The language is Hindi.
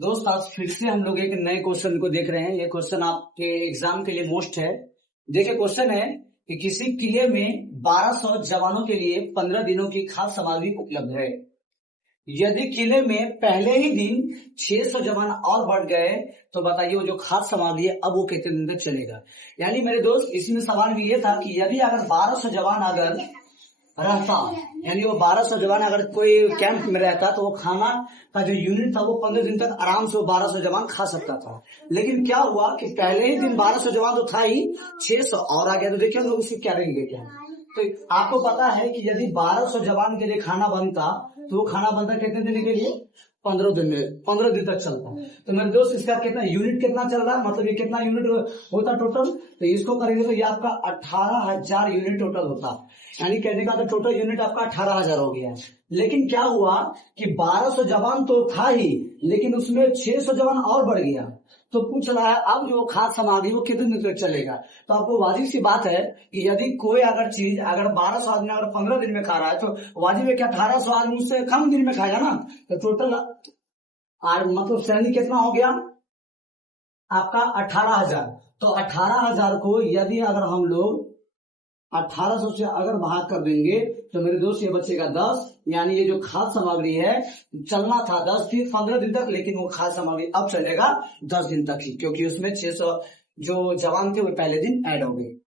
दोस्त आज फिर से हम लोग एक नए क्वेश्चन को देख रहे हैं। ये क्वेश्चन आपके एग्जाम के लिए मोस्ट है। देखिए क्वेश्चन है कि किसी किले में 1200 जवानों के लिए 15 दिनों की खाद्य सामग्री उपलब्ध है। यदि किले में पहले ही दिन 600 जवान और बढ़ गए तो बताइए वो जो खाद्य सामग्री है अब वो कितने दिन तक चलेगा। यानी मेरे दोस्त इसमें सवाल भी ये था कि यदि अगर 1200 जवान अगर रहता, यानी वो 1200 जवान अगर कोई कैंप में रहता तो वो खाना का जो यूनिट था वो 15 दिन तक आराम से वो 1200 जवान खा सकता था। लेकिन क्या हुआ कि पहले ही दिन 1200 जवान तो था ही, 600 और आ गया। तो देखिए लोग उसकी क्या रहेंगे क्या। तो आपको पता है कि यदि 1200 जवान के लिए खाना बनता तो वो खाना बनता कितने दिन के लिए? 15 दिन में, 15 दिन तक चलता। तो मेरे दोस्त इसका कितना यूनिट कितना चल रहा है, मतलब ये कितना यूनिट होता टोटल, तो इसको करेंगे तो ये आपका 18,000 यूनिट टोटल होता। यानी कहने का तो टोटल यूनिट आपका 18,000 हो गया। लेकिन क्या हुआ कि 1200 जवान तो था ही, लेकिन उसमें 600 जवान और बढ़ गया। तो पूछ रहा है अब जो खाद्य सामग्री वो कितने दिन तक चलेगा। तो आपको वाजिब सी बात है कि यदि कोई अगर चीज अगर 1200 आदमी अगर 15 दिन में खा रहा है तो वाजिब है कि 1800 आदमी उससे कम दिन में खाएगा ना। तो टोटल मतलब सैलरी कितना हो गया आपका? 18,000। तो 18,000 को यदि अगर हम लोग 1800 से अगर भाग कर देंगे तो मेरे दोस्त ये बचेगा 10। यानी ये जो खाद्य सामग्री है चलना था 10 फिर 15 दिन तक, लेकिन वो खाद्य सामग्री अब चलेगा 10 दिन तक ही, क्योंकि उसमें 600 जो जवान थे वो पहले दिन ऐड हो गए।